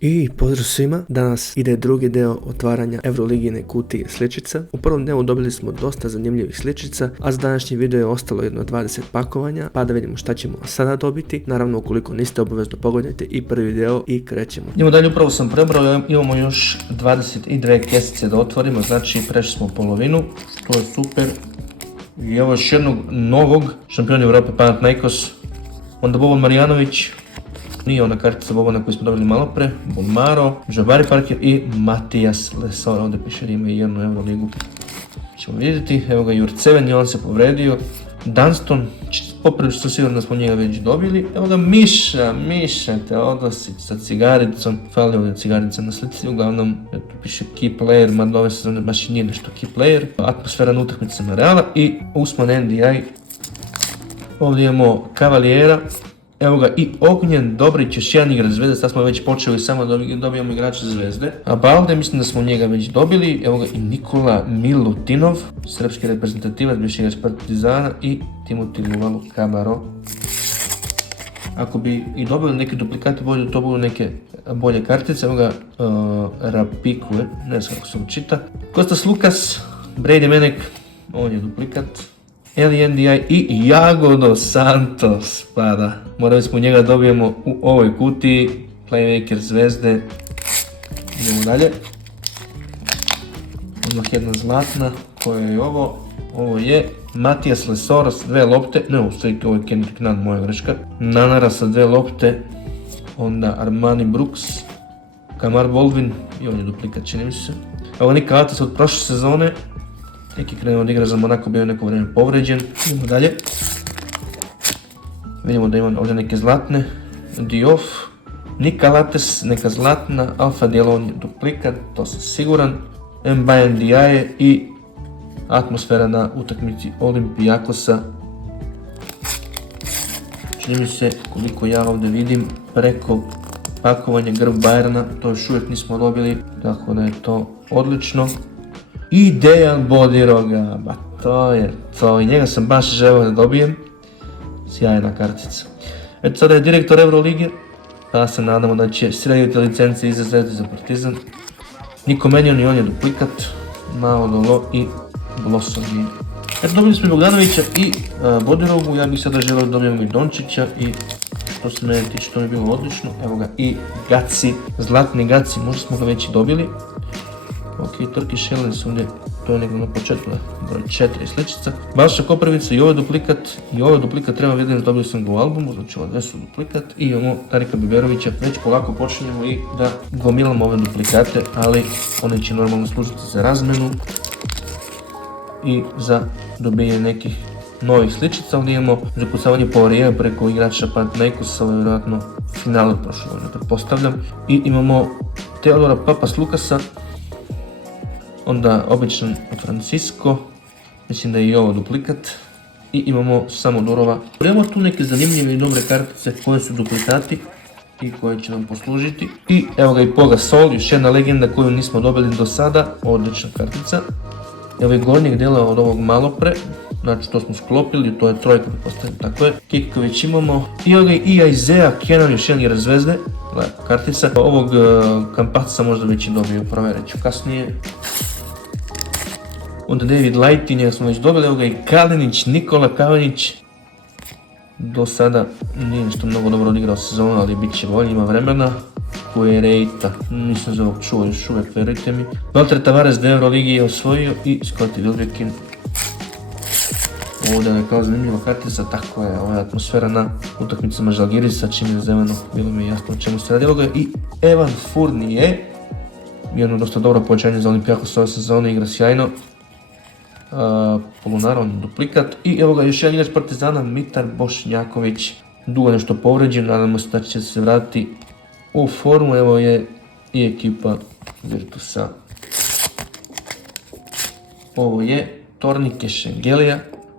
I pozdrav svima, danas ide drugi deo otvaranja Euroligine kutije sličica. U prvom delu dobili smo dosta zanimljivih sličica, a za današnji video je ostalo jedno 20 pakovanja, pa da vidimo šta ćemo sada dobiti. Naravno, ukoliko niste, obavezno pogledajte i prvi deo i krećemo. Idemo dalje, upravo sam prebrao, imamo još 22 kesice da otvorimo, znači prešli smo polovinu, što je super. I evo još jednog novog šampiona Europe Panathinaikos, onda Boban Marjanović. Nije ona kartica Bobana koju smo dobili malo pre, Bolmaro, Jabari Parker i Matijas Lesor, ovdje piše da ima i jednu Euroligu. Ćemo vidjeti, evo ga Jurceven, on se povredio, Dunston, poprilično sigurno da smo njega već dobili, evo ga Miša Teodosić sa cigaricom, fali ovdje cigarica na slici, uglavnom tu piše key player, mada ove sezone baš i nije nešto key player, atmosfera na utakmicama Reala i Usman NDI, ovdje imamo Cavaliera. Evo ga i Ognjen Dobrić, još jedan igrač Zvezde, sad smo već počeli samo da dobijamo igrača Zvezde. A Balde, mislim da smo njega već dobili, evo ga i Nikola Milutinov, srpski reprezentativac, bivši igrač Partizana i Timoti Luvalo Kamaro. Ako bi i dobili neke duplikate, bolje da to budu neke bolje kartice, evo ga Rapikue, ne znam kako se učita. Kostas Lukas, Brady Menek, on je duplikat. Eli NDI i Iago dos Santos pada. Morali smo njega dobijemo u ovoj kutiji. Playmaker Zvezde. Idemo dalje. Odmah jedna zlatna. Koja je ovo? Ovo je Matijas Lesor s 2 lopte. Ne, u stvari ovo je Kendrick Nunn, moja greška. Nanara sa 2 lopte. Onda Armani Brooks. Kamar Baldwin. I on je duplikat, čini mi se. Evo Nika Atas od prošle sezone. Neki krenuo da igra za Monako, bio je neko vrijeme povređen. Idemo dalje. Vidimo da ima ovdje neke zlatne. Diouf, Nika Lates, neka zlatna, Alfa Dialon je duplikat, to sam siguran. Mbaye Ndiaye i atmosfera na utakmici Olympiakosa. Čini mi se, koliko ja ovdje vidim, preko pakovanja grb Bayerna, to još uvijek nismo dobili, tako da je to odlično. I Dejan Bodiroga, ba to je to, i njega sam baš želeo da dobijem, sjajna kartica. Eto sada je direktor Eurolige, pa se nadamo da će srediti licence i za Zvezdu za Partizan. Niko Menjon i on je duplikat, Mao Dolo i Blossovi. Eto dobili smo Bogdanovića i Bodirogu, ja bih sada želeo da dobijemo i Dončića i što se mene tiče, to je bilo odlično. Evo ga i Gaci, zlatni Gaci, možda smo ga već i dobili. Ok, Turkish Airlines, ovdje to je nekako na početku, broj 4 sličica. Balša Koprivica i ovaj duplikat treba vidjeti, dobili sam ga u albumu, znači ovo su duplikat. I imamo Tarika Biberovića, već polako počinjemo i da gomilamo ove duplikate, ali one će normalno služiti za razmenu i za dobijanje nekih novih sličica. Ovdje imamo zakucavanje Poirier preko igrača Panathinaikosa, ovo je vjerojatno finale prošle godine, pretpostavljam. I imamo Teodora Papas Lukasa. Onda običan Francisco, mislim da je i ovo duplikat. I imamo samo Durova. Imamo tu neke zanimljive i dobre kartice koje su duplikati i koje će nam poslužiti. I evo ga i Poga Sol, još jedna legenda koju nismo dobili do sada, odlična kartica. Evo je gornjeg dijela od ovog malo pre, znači to smo sklopili, to je trojka, pretpostavljam, tako je. Kiković imamo. I evo ga i Isaiah Kenan, još jedan igrač Zvezde, kartica. Ovog Kampaca možda već i dobio, provjerit ću kasnije. Onda David Lighty, njega smo već dobili, evo ga i Kalinić, Nikola Kalinić. Do sada nije nešto mnogo dobro odigrao sezonu, ali bit će bolje, ima vremena. Kuerejta, nisam za ovog čuo još uvijek, verujte mi. Valter Tavares do Euroligi je osvojio i Scottie Wilbekin. Ovdje je kao zanimljiva kartica, tako je, ova atmosfera na utakmicama Žalgirisa, čim je zeleno, bilo mi je jasno o čemu se radi. Evo ga i Evan Fournier, jedno dosta dobro povećanje za Olympiakos ove sezone, igra sjajno. Polunaron duplikat i evo ga još jedan igrač Partizana, Mitar Bošnjaković, dugo nešto povređen, nadamo se da će se vratiti u formu. Evo je i ekipa Virtusa. Ovo je Tornike Šengelija,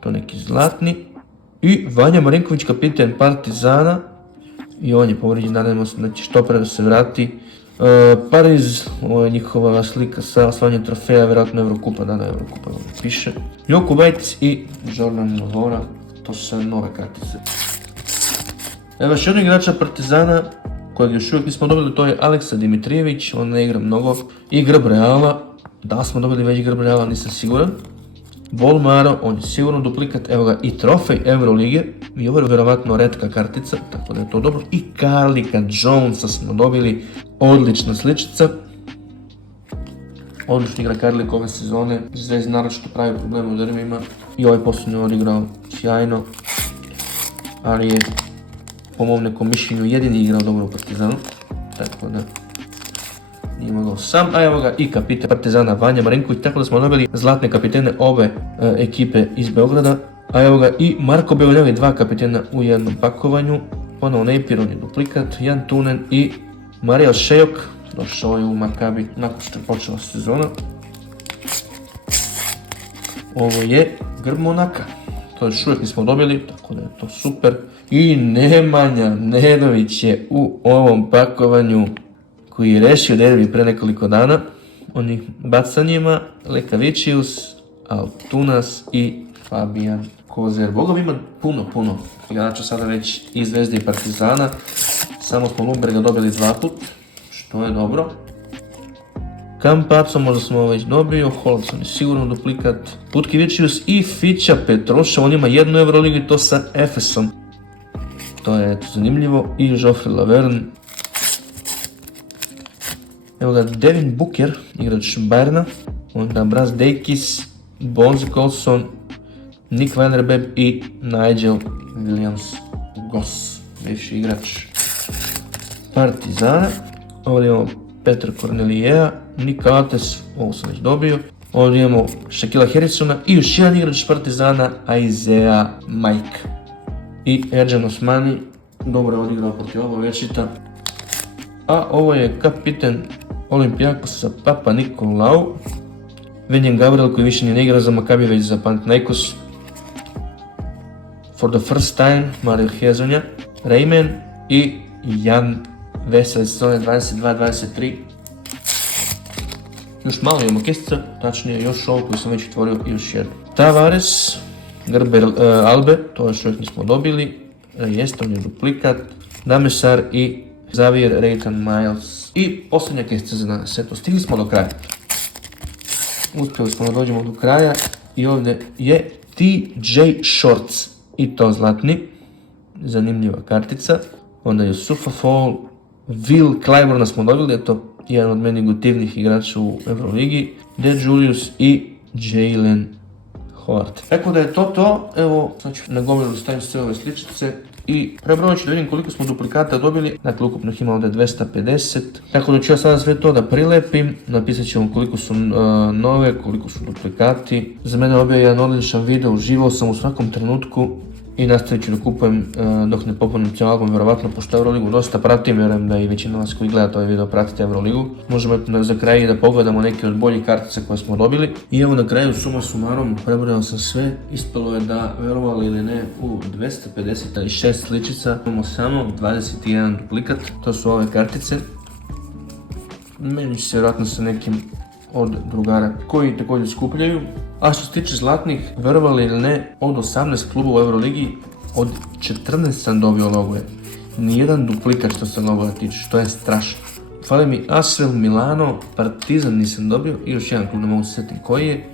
to neki zlatni. I Vanja Marinković, kapiten Partizana, i on je povređen, nadamo se da će što pre da se vrati. Pariz, ovo je njihova slika sa osvajanjem trofeja, vjerojatno Eurokupa, da Eurokupa ovdje piše. Joko Bajtic i Jordan Lovora, to su sve nove kartice. Evo još jednog igrača Partizana kojeg još uvijek nismo dobili, to je Aleksa Dimitrijević, on ne igra mnogo. I grb Reala, da smo dobili već grb Reala, nisam siguran. Volmaro, on je sigurno duplikat, evo ga i trofej Eurolige, i ovo je vjerovatno retka kartica, tako da je to dobro. I Carlika Jonesa smo dobili, odlična sličica. Odlično igra Carlik ove sezone, Zvezda naročito pravi probleme u derbijima i ovaj posljednji odigrao sjajno, ali je po mom nekom mišljenju jedini igrao dobro u Partizanu, tako da nije mogao sam, a evo ga i kapitan Partizana Vanja Marinković, tako da smo dobili zlatne kapitene ove ekipe iz Beograda, a evo ga i Marko Beonjeli, dva kapitena u jednom pakovanju, ponovo Napier, on je duplikat, Jan Tunen i Mario Šejok, došao je u Maccabi nakon što je počela sezona. Ovo je grb Monaka, to još uvijek nismo dobili, tako da je to super. I Nemanja Nedović je u ovom pakovanju koji je rešio derbi pre nekoliko dana, onih bacanjima, Lekavičius, Altunas i Fabijan Kozer. Bogom ima puno igrača sada već i Zvezde i Partizana, samo smo Lumberga dobili 2 put, što je dobro. Campazzo možda smo već dobio, Holson je sigurno duplikat, Putkevičius i Fića Petroša, on ima jednu Euroligu i to sa Efesom. To je zanimljivo. I Joffrey Laverne. Evo ga Devin Booker, igrač Bayerna, onda Braz Deikis, Bonzi Colson, Nick Vanderbeek i Nigel Williams-Goss, bivši igrač Partizana. Ovdje imamo Petra Kornelijea, Nick Altes, ovo sam već dobio. Ovdje imamo Shaquilla Harrisona i još jedan igrač Partizana, Isaiah Mike. I Ercan Osmani, dobro je odigrao protiv oba večita. A ovo je kapiten Olympiakosa Papa Nikolau, Venjan Gabriel koji više ne igra za Maccabi već za Panathinaikos. For the first time Mario Hezonja, Rayman i Jan Vesel sezone 22-23. Još malo imamo kestica, tačnije još ovo koju sam već otvorio i još jedno. Tavares, Grber Albe, to još uvijek nismo dobili, jeste on je duplikat, Damesar i Xavier Rayton Miles. I posljednja kestica za danas, eto stigli smo do kraja. Uspjeli smo da dođemo do kraja i ovdje je TJ Shorts i to zlatni, zanimljiva kartica. Onda je Yusufa Fall, Will Clyburna smo dobili, eto jedan od meni gotivnih igrača u Euroligi, De Julius i Jalen Howard. Tako da je to, evo sad ću na gomilu stavim sve ove sličice i prebrojat ću da vidim koliko smo duplikata dobili, dakle ukupno ih ima ovdje 250, tako da ću ja sada sve to da prilepim, napisat ću vam koliko su nove, koliko su duplikati. Za mene je bio jedan odličan video, uživao sam u svakom trenutku i nastavit ću da kupujem dok ne popunim cijel album, vjerovatno, pošto Euroligu dosta pratim, vjerujem da i većina vas koji gledate ovaj video pratite Euroligu. Možemo za kraj da pogledamo neke od boljih kartica koje smo dobili. I evo na kraju, suma sumarom, prebrojao sam sve, ispalo je da, verovali ili ne, u 256 sličica imamo samo 21 duplikat, to su ove kartice. Meni će se vjerojatno sa nekim od drugara koji također skupljaju. A što se tiče zlatnih, verovali ili ne, od 18 klubova u Euroligi, od 14 sam dobio logove. Nijedan duplikat što se logova tiče, što je strašno. Fali mi Asvel, Milano, Partizan nisam dobio i još jedan klub, ne mogu se sjetiti koji je.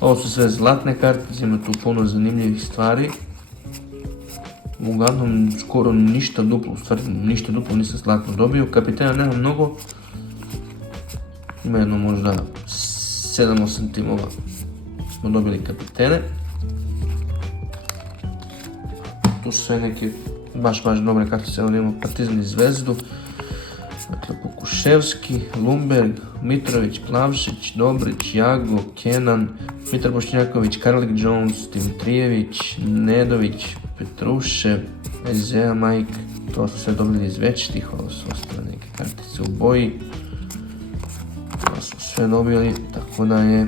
Ovo su sve zlatne karte, ima tu puno zanimljivih stvari. Uglavnom skoro ništa duplo, u stvari ništa duplo nisam zlatno dobio. Kapitena nema mnogo. Ima jedno možda 7-8 timova smo dobili kapitene. Tu su sve neke baš dobre kartice, ovdje imamo Partizan i Zvezdu. Dakle, Pokuševski, Lumberg, Mitrović, Plavšić, Dobrić, Jago, Kenan, Mitar Bošnjaković, Carlik Jones, Dimitrijević, Nedović, Petrušev, Isaiah Mike. To su sve dobili iz večitih, ovo su ostale neke kartice u boji. To su sve dobili, tako da je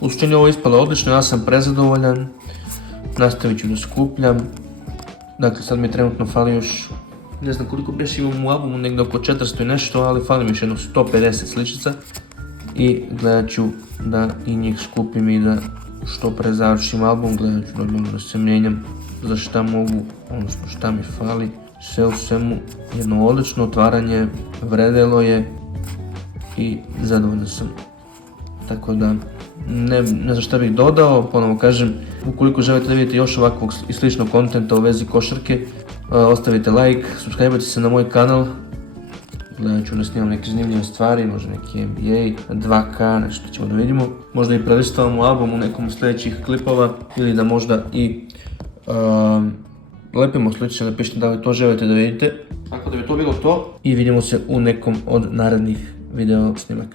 u suštini ovo ispalo odlično, ja sam prezadovoljan, nastavit ću da skupljam. Dakle, sad mi trenutno fali još, ne znam koliko beš imam u albumu, negdje oko 400 i nešto, ali fali mi još jedno 150 sličica i gledat ću da i njih skupim i da što pre završim album, gledat ću da se mijenjam za šta mogu, odnosno šta mi fali. sve u svemu jedno odlično otvaranje, vredelo je i zadovoljan sam. Tako da ne znam šta bih dodao, ponovo kažem, ukoliko želite da vidite još ovakvog i sličnog kontenta u vezi košarke, ostavite like, subscribe se na moj kanal, gledat ću da snimam neke zanimljive stvari, možda neki NBA, 2K, nešto ćemo da vidimo, možda i prelistavamo album u nekom sljedećih klipova ili da možda i lepimo sličice, napišite da li to želite da vidite. Tako da bi to bilo to i vidimo se u nekom od narednih video snimaka.